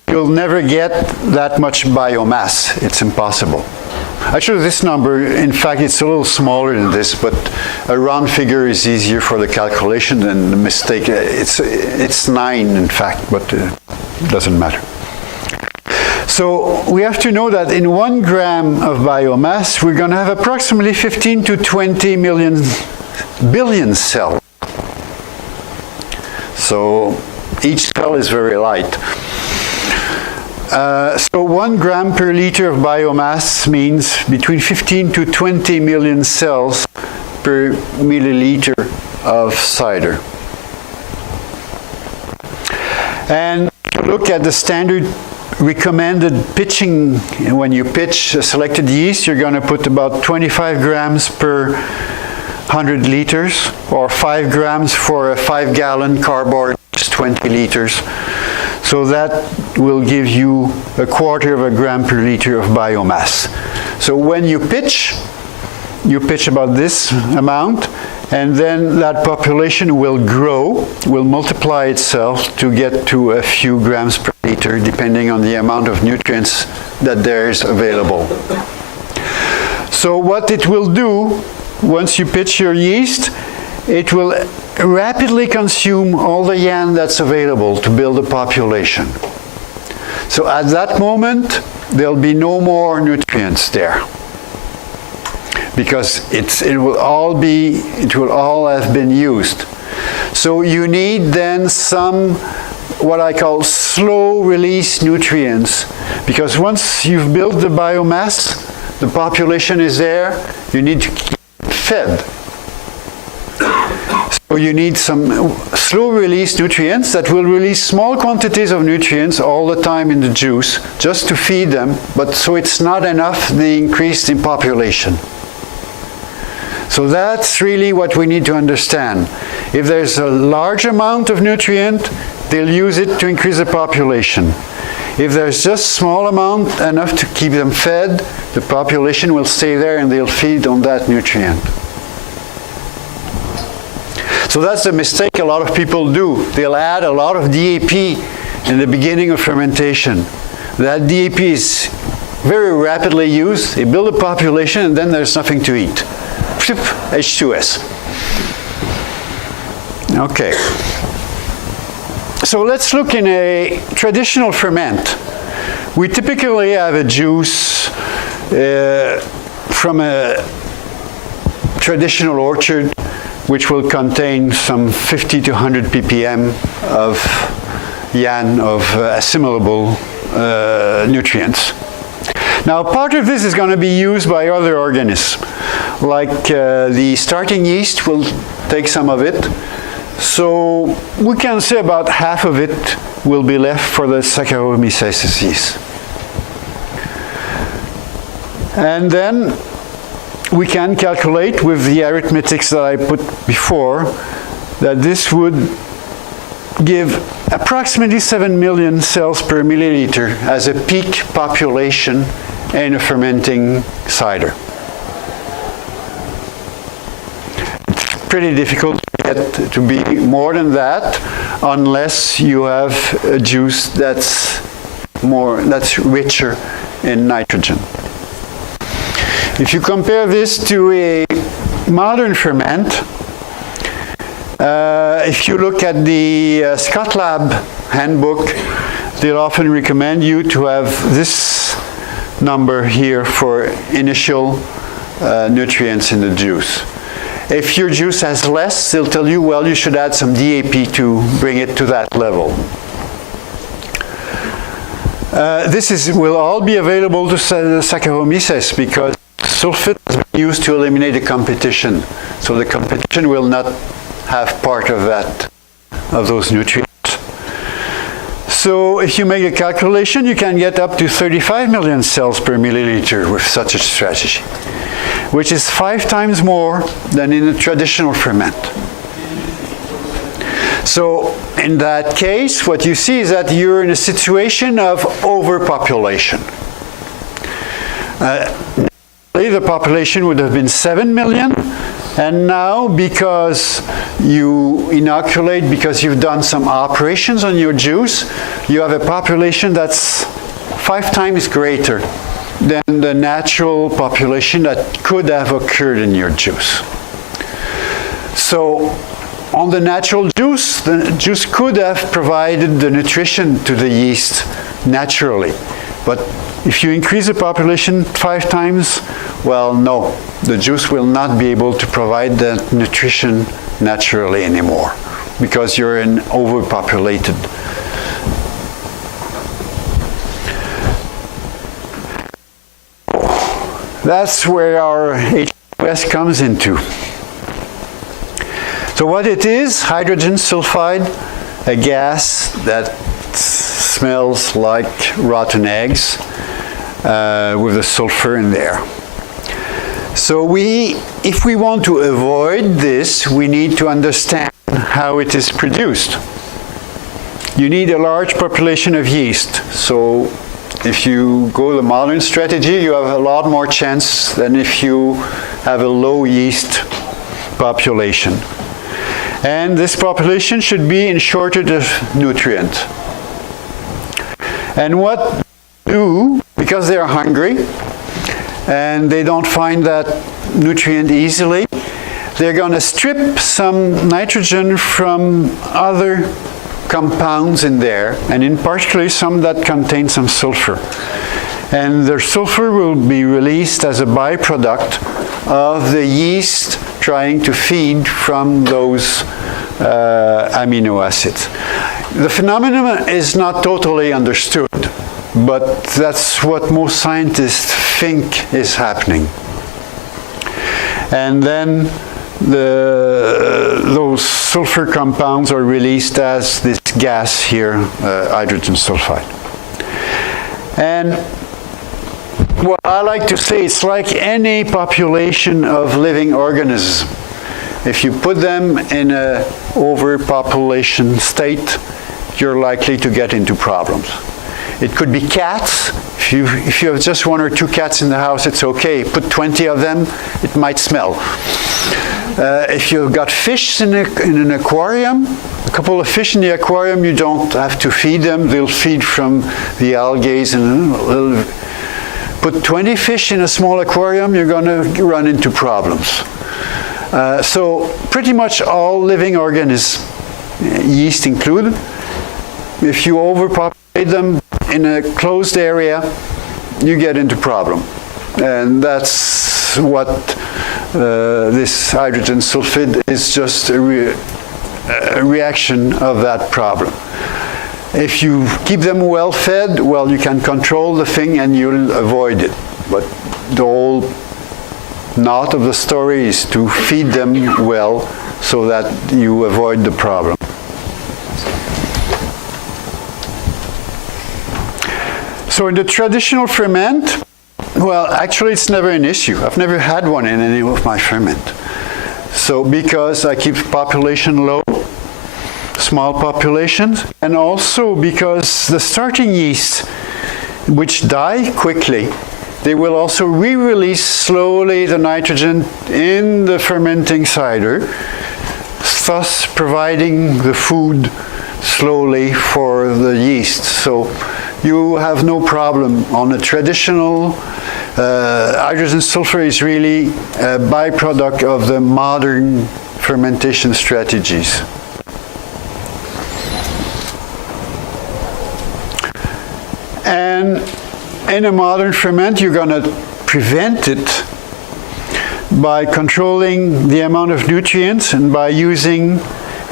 you'll never get that much biomass. It's impossible. Actually, this number, in fact, it's a little smaller than this, but a round figure is easier for the calculation than the mistake. It's 9, in fact, but it doesn't matter. So we have to know that in 1 gram of biomass, we're going to have approximately 15 to 20 billion cells. So each cell is very light. So 1 gram per liter of biomass means between 15 to 20 million cells per milliliter of cider. And if you look at the standard recommended pitching, when you pitch a selected yeast, you're going to put about 25 grams per 100 liters, or 5 grams for a 5-gallon carboard, which is 20 liters. So that will give you 1/4 gram per liter of biomass. So when you pitch about this amount, and then that population will grow, will multiply itself to get to a few grams per liter, depending on the amount of nutrients that there is available. So what it will do, once you pitch your yeast, it will rapidly consume all the YAN that's available to build a population. So at that moment, there'll be no more nutrients there, because it will all have been used. So you need then some, what I call slow release nutrients, because once you've built the biomass, the population is there, you need to keep it fed. So you need some slow release nutrients that will release small quantities of nutrients all the time in the juice, just to feed them, but so it's not enough the increase in population. So that's really what we need to understand. If there's a large amount of nutrient, they'll use it to increase the population. If there's just small amount, enough to keep them fed, the population will stay there and they'll feed on that nutrient. So that's the mistake a lot of people do. They'll add a lot of DAP in the beginning of fermentation. That DAP is very rapidly used. They build a population and then there's nothing to eat. H2S. Okay. So let's look in a traditional ferment. We typically have a juice from a traditional orchard, which will contain some 50 to 100 ppm of YAN, of assimilable nutrients. Now, part of this is going to be used by other organisms, like the starting yeast will take some of it. So we can say about half of it will be left for the Saccharomyces yeast. And then we can calculate with the arithmetics that I put before that this would give approximately 7 million cells per milliliter as a peak population in a fermenting cider. It's pretty difficult to get to be more than that unless you have a juice that's richer in nitrogen. If you compare this to a modern ferment, if you look at the Scott Lab Handbook, they'll often recommend you to have this number here for initial nutrients in the juice. If your juice has less, they'll tell you, well, you should add some DAP to bring it to that level. This will all be available to Saccharomyces because sulfite has been used to eliminate the competition. So the competition will not have part of that, of those nutrients. So if you make a calculation, you can get up to 35 million cells per milliliter with such a strategy, which is 5 times more than in a traditional ferment. So in that case, what you see is that you're in a situation of overpopulation. The population would have been 7 million, and now because you inoculate, because you've done some operations on your juice, you have a population that's 5 times greater than the natural population that could have occurred in your juice. So on the natural juice, the juice could have provided the nutrition to the yeast naturally. But if you increase the population 5 times, well, no, the juice will not be able to provide that nutrition naturally anymore because you're in overpopulated. That's where our H2S comes into. So what it is, hydrogen sulfide, a gas that smells like rotten eggs with the sulfur in there. So if we want to avoid this, we need to understand how it is produced. You need a large population of yeast. So if you go the modern strategy, you have a lot more chance than if you have a low yeast population. And this population should be in shortage of nutrient. And what they do, because they are hungry and they don't find that nutrient easily, they're going to strip some nitrogen from other compounds in there, and in particular some that contain some sulfur. And the sulfur will be released as a byproduct of the yeast trying to feed from those amino acids. The phenomenon is not totally understood, but that's what most scientists think is happening. And then those sulfur compounds are released as this gas here, hydrogen sulfide. And what I like to say, it's like any population of living organisms. If you put them in an overpopulation state, you're likely to get into problems. It could be cats. If you have just 1 or 2 cats in the house, it's okay. Put 20 of them, it might smell. If you've got fish in an aquarium, a couple of fish in the aquarium, you don't have to feed them. They'll feed from the algae. And put 20 fish in a small aquarium, you're going to run into problems. So pretty much all living organisms, yeast included, if you overpopulate them in a closed area, you get into problem. And that's what this hydrogen sulfide is, just a reaction of that problem. If you keep them well fed, well, you can control the thing and you'll avoid it. But the whole knot of the story is to feed them well so that you avoid the problem. So in the traditional ferment, well, actually it's never an issue. I've never had one in any of my ferment. So because I keep population low, small populations, and also because the starting yeast, which die quickly, they will also re-release slowly the nitrogen in the fermenting cider, thus providing the food slowly for the yeast. So you have no problem. On a traditional, hydrogen sulfur is really a byproduct of the modern fermentation strategies. And in a modern ferment, you're going to prevent it by controlling the amount of nutrients and by using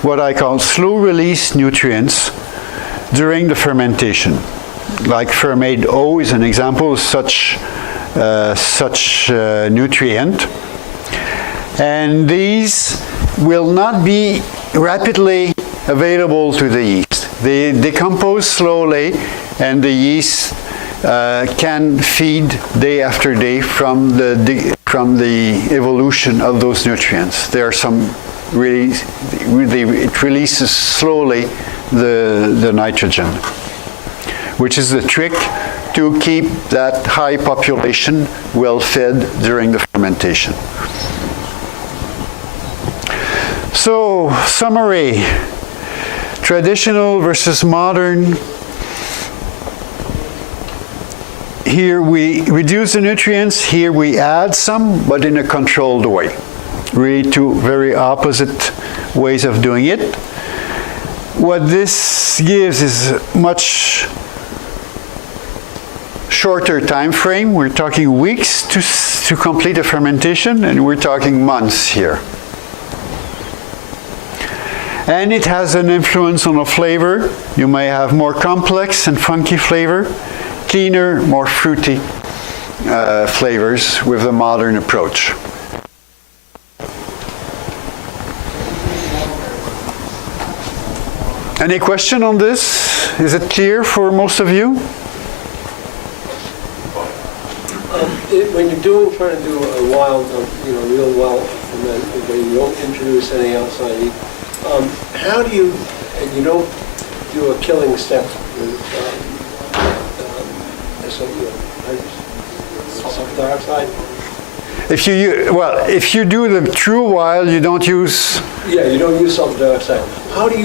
what I call slow-release nutrients during the fermentation. Like Fermade O is an example of such such nutrient. And these will not be rapidly available to the yeast. They decompose slowly, and the yeast can feed day after day from the evolution of those nutrients. There are some it releases slowly the nitrogen, which is the trick to keep that high population well fed during the fermentation. So, summary, traditional versus modern. Here we reduce the nutrients, here we add some, but in a controlled way. Really two very opposite ways of doing it. What this gives is much shorter time frame. We're talking weeks to complete a fermentation, and we're talking months here. And it has an influence on the flavor. You may have more complex and funky flavor, cleaner, more fruity flavors with the modern approach. Any question on this? Is it clear for most of you? When you're trying to do a wild, real well ferment, where you don't introduce any outside heat, how do you, and you don't do a killing step with sulfide dioxide? If you do the true wild, you don't use. Yeah, you don't use sulfide dioxide. How do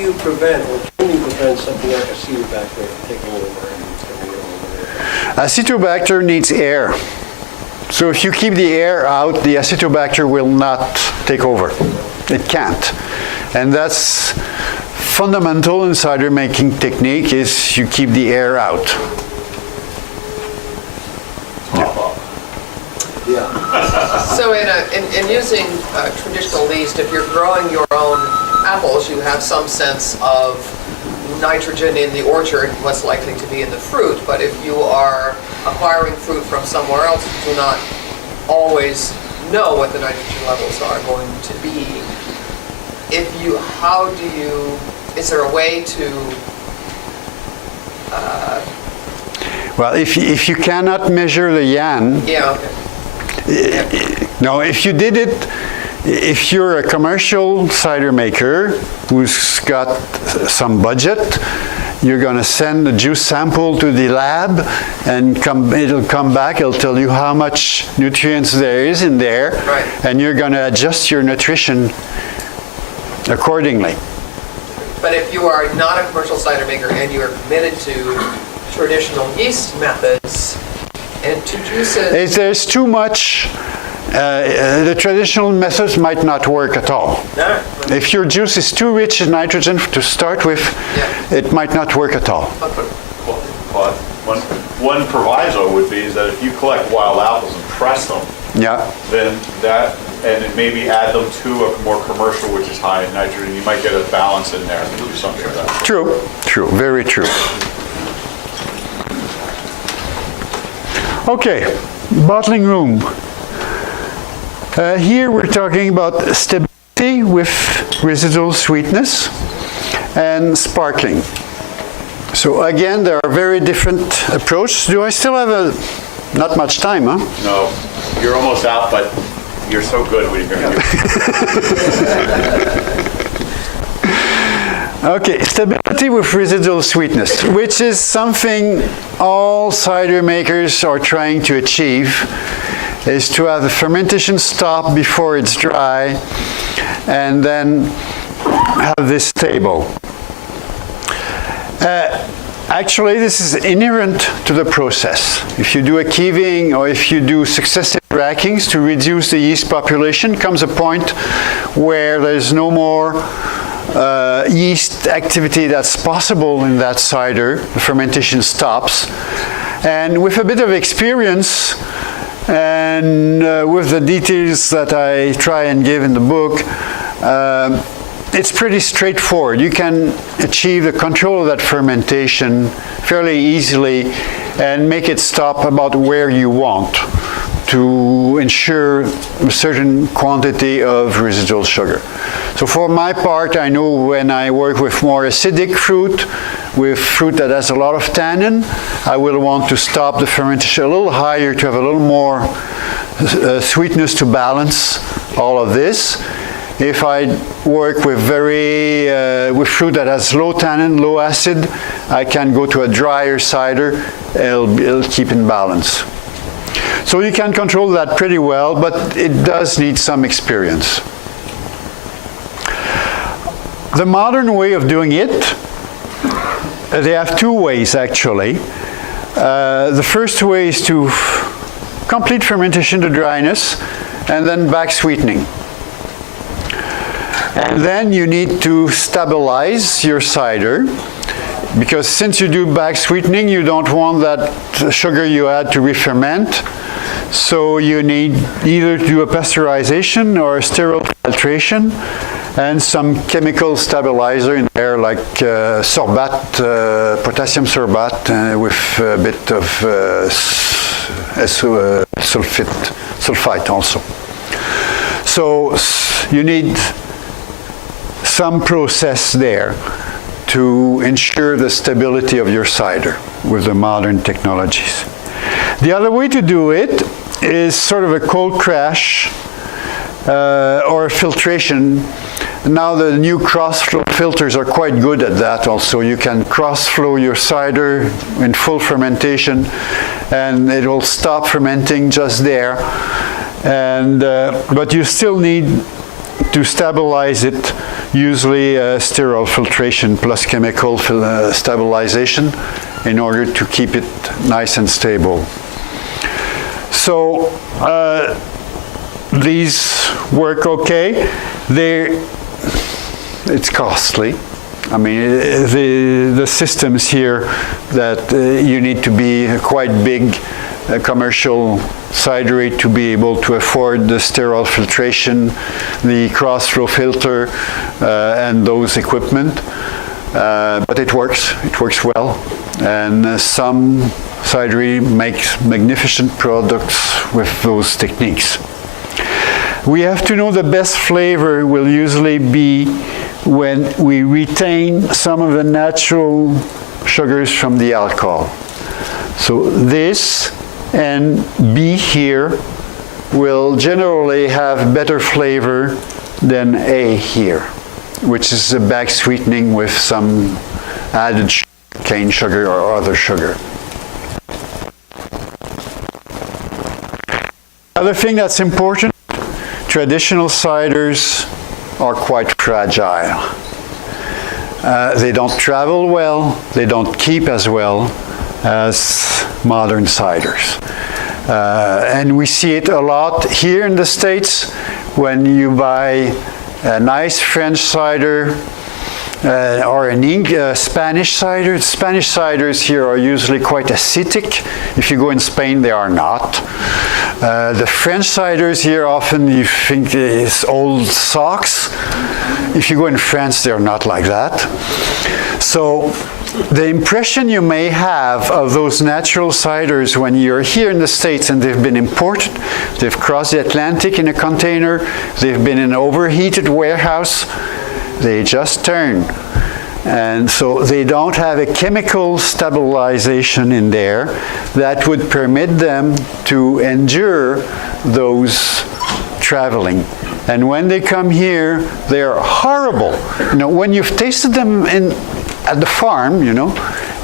you prevent, or can you prevent something like Acetobacter from taking over? Acetobacter needs air. So if you keep the air out, the Acetobacter will not take over. It can't. And that's fundamental in cider making technique, is you keep the air out. Yeah. So in using traditional yeast, if you're growing your own apples, you have some sense of nitrogen in the orchard, what's likely to be in the fruit. But if you are acquiring fruit from somewhere else, you do not always know what the nitrogen levels are going to be. Is there a way to... Well, if you cannot measure the yan... Yeah, okay. No, if you did it, if you're a commercial cider maker who's got some budget, you're going to send a juice sample to the lab, and it'll come back, it'll tell you how much nutrients there is in there, right. And you're going to adjust your nutrition accordingly. But if you are not a commercial cider maker and you are committed to traditional yeast methods and to juices... If there's too much, the traditional methods might not work at all. No. If your juice is too rich in nitrogen to start with, it might not work at all. But one proviso would be is that if you collect wild apples and press them, then that, and maybe add them to a more commercial, which is high in nitrogen, you might get a balance in there and do something like that. True, very true. Okay, bottling room. Here we're talking about stability with residual sweetness and sparkling. So again, there are very different approaches. Do I still have not much time, huh? No, you're almost out, but you're so good when you're going to Okay, stability with residual sweetness, which is something all cider makers are trying to achieve, is to have the fermentation stop before it's dry and then have this stable. Actually, this is inherent to the process. If you do a keeving or if you do successive rackings to reduce the yeast population, comes a point where there's no more yeast activity that's possible in that cider. The fermentation stops. And with a bit of experience and with the details that I try and give in the book, it's pretty straightforward. You can achieve the control of that fermentation fairly easily and make it stop about where you want to ensure a certain quantity of residual sugar. So for my part, I know when I work with more acidic fruit, with fruit that has a lot of tannin, I will want to stop the fermentation a little higher to have a little more sweetness to balance all of this. If I work with with fruit that has low tannin, low acid, I can go to a drier cider. It'll keep in balance. So you can control that pretty well, but it does need some experience. The modern way of doing it, they have two ways actually. The first way is to complete fermentation to dryness and then back sweetening. And then you need to stabilize your cider, because since you do back sweetening, you don't want that sugar you add to re-ferment. So you need either to do a pasteurization or a sterile filtration and some chemical stabilizer in there, like sorbate, potassium sorbate with a bit of sulfite also. So you need some process there to ensure the stability of your cider with the modern technologies. The other way to do it is sort of a cold crash or filtration. Now the new cross-flow filters are quite good at that also. You can cross-flow your cider in full fermentation and it will stop fermenting just there. And, but you still need to stabilize it, usually sterile filtration plus chemical stabilization in order to keep it nice and stable. So these work okay. It's costly. I mean, the systems here that you need to be quite big commercial cidery to be able to afford the sterile filtration, the cross-flow filter, and those equipment. But it works well. And some cidery makes magnificent products with those techniques. We have to know the best flavor will usually be when we retain some of the natural sugars from the alcohol. So this and B here will generally have better flavor than A here, which is a back sweetening with some added cane sugar or other sugar. Other thing that's important, traditional ciders are quite fragile. They don't travel well, they don't keep as well as modern ciders. And we see it a lot here in the States when you buy a nice French cider or a Spanish cider. Spanish ciders here are usually quite acidic. If you go in Spain, they are not. The French ciders here often you think is old socks. If you go in France, they're not like that. So the impression you may have of those natural ciders when you're here in the States and they've been imported, they've crossed the Atlantic in a container, they've been in an overheated warehouse, they just turn. And so they don't have a chemical stabilization in there that would permit them to endure those traveling. And when they come here, they're horrible. You know, when you've tasted them at the farm, you know,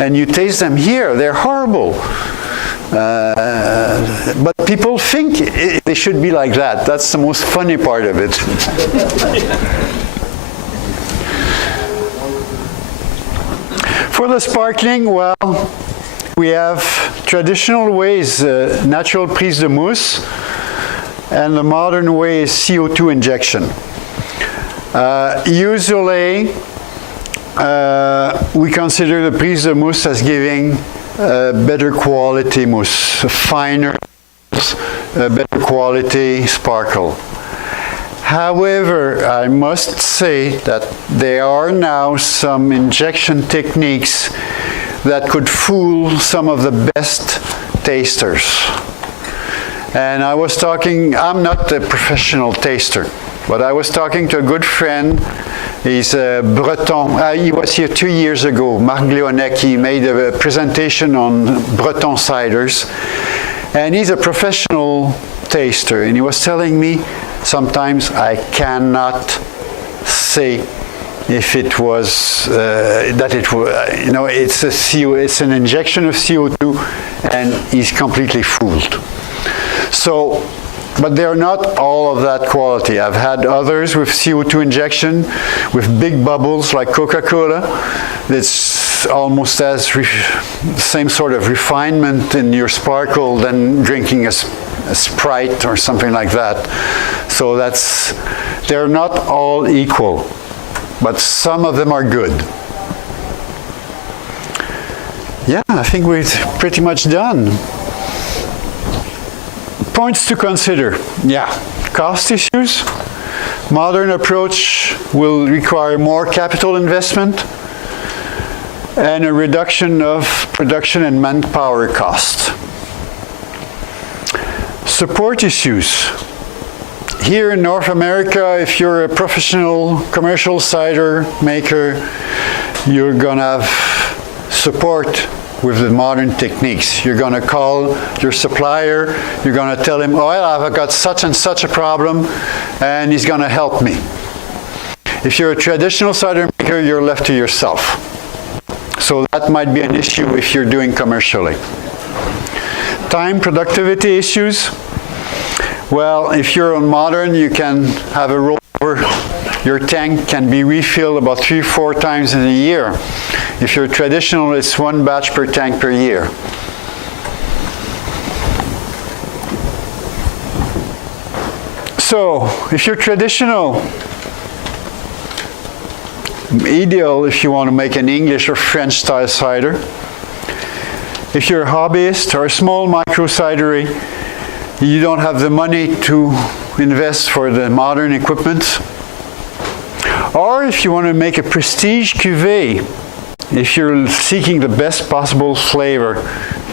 and you taste them here, they're horrible. But people think they should be like that. That's the most funny part of it. For the sparkling, well, we have traditional ways, natural prise de mousse, and the modern way is CO2 injection. Usually, we consider the prise de mousse as giving better quality mousse, finer, better quality sparkle. However, I must say that there are now some injection techniques that could fool some of the best tasters. And I was talking, I'm not a professional taster, but I was talking to a good friend. He's a Breton. He was here 2 years ago. Marc Léonec, he made a presentation on Breton ciders. And he's a professional taster. And he was telling me, sometimes I cannot say if it was, that it was, it's an injection of CO2, and he's completely fooled. So, but they're not all of that quality. I've had others with CO2 injection, with big bubbles like Coca-Cola. It's almost as same sort of refinement in your sparkle than drinking a Sprite or something like that. So they're not all equal, but some of them are good. Yeah, I think we're pretty much done. Points to consider. Yeah, cost issues. Modern approach will require more capital investment and a reduction of production and manpower costs. Support issues. Here in North America, if you're a professional commercial cider maker, you're gonna have support with the modern techniques. You're going to call your supplier, you're going to tell him, oh, well, I've got such and such a problem, and he's going to help me. If you're a traditional cider maker, you're left to yourself. So that might be an issue if you're doing commercially. Time productivity issues. Well, if you're on modern, you can have a rollover. Your tank can be refilled about 3-4 times in a year. If you're traditional, it's 1 batch per tank per year. So, if you're traditional, ideal if you want to make an English or French style cider. If you're a hobbyist or a small micro cidery, you don't have the money to invest for the modern equipment. Or if you want to make a prestige cuvée, if you're seeking the best possible flavor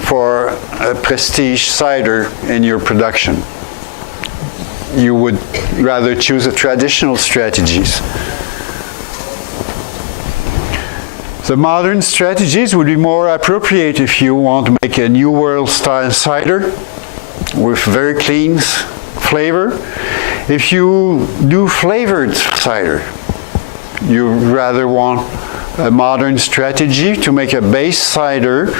for a prestige cider in your production, you would rather choose the traditional strategies. The modern strategies would be more appropriate if you want to make a New World style cider with very clean flavor. If you do flavored cider, you rather want a modern strategy to make a base cider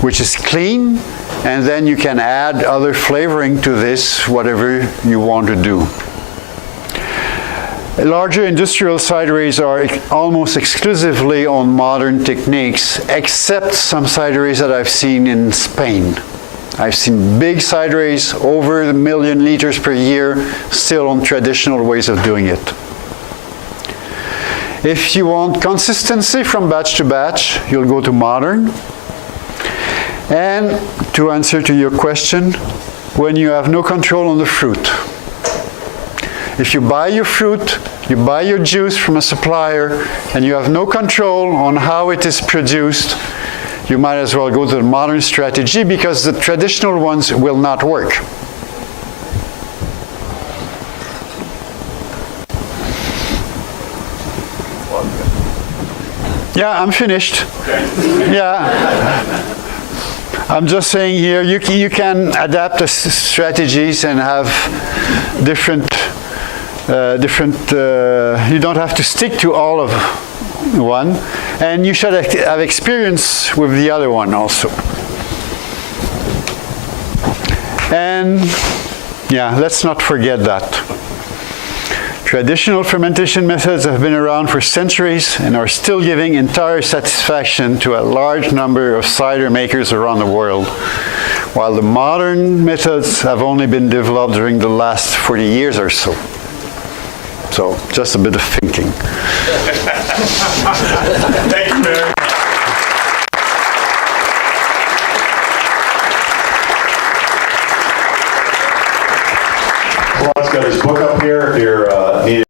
which is clean, and then you can add other flavoring to this, whatever you want to do. Larger industrial cideries are almost exclusively on modern techniques, except some cideries that I've seen in Spain. I've seen big cideries, over 1 million liters per year, still on traditional ways of doing it. If you want consistency from batch to batch, you'll go to modern. And to answer to your question, when you have no control on the fruit. If you buy your fruit, you buy your juice from a supplier, and you have no control on how it is produced, you might as well go to the modern strategy, because the traditional ones will not work. Yeah, I'm finished. Yeah. I'm just saying here, you can adapt the strategies and have different, you don't have to stick to all of one, and you should have experience with the other one also. And yeah, let's not forget that. Traditional fermentation methods have been around for centuries and are still giving entire satisfaction to a large number of cider makers around the world, while the modern methods have only been developed during the last 40 years or so. So, just a bit of thinking. Thank you, Mary.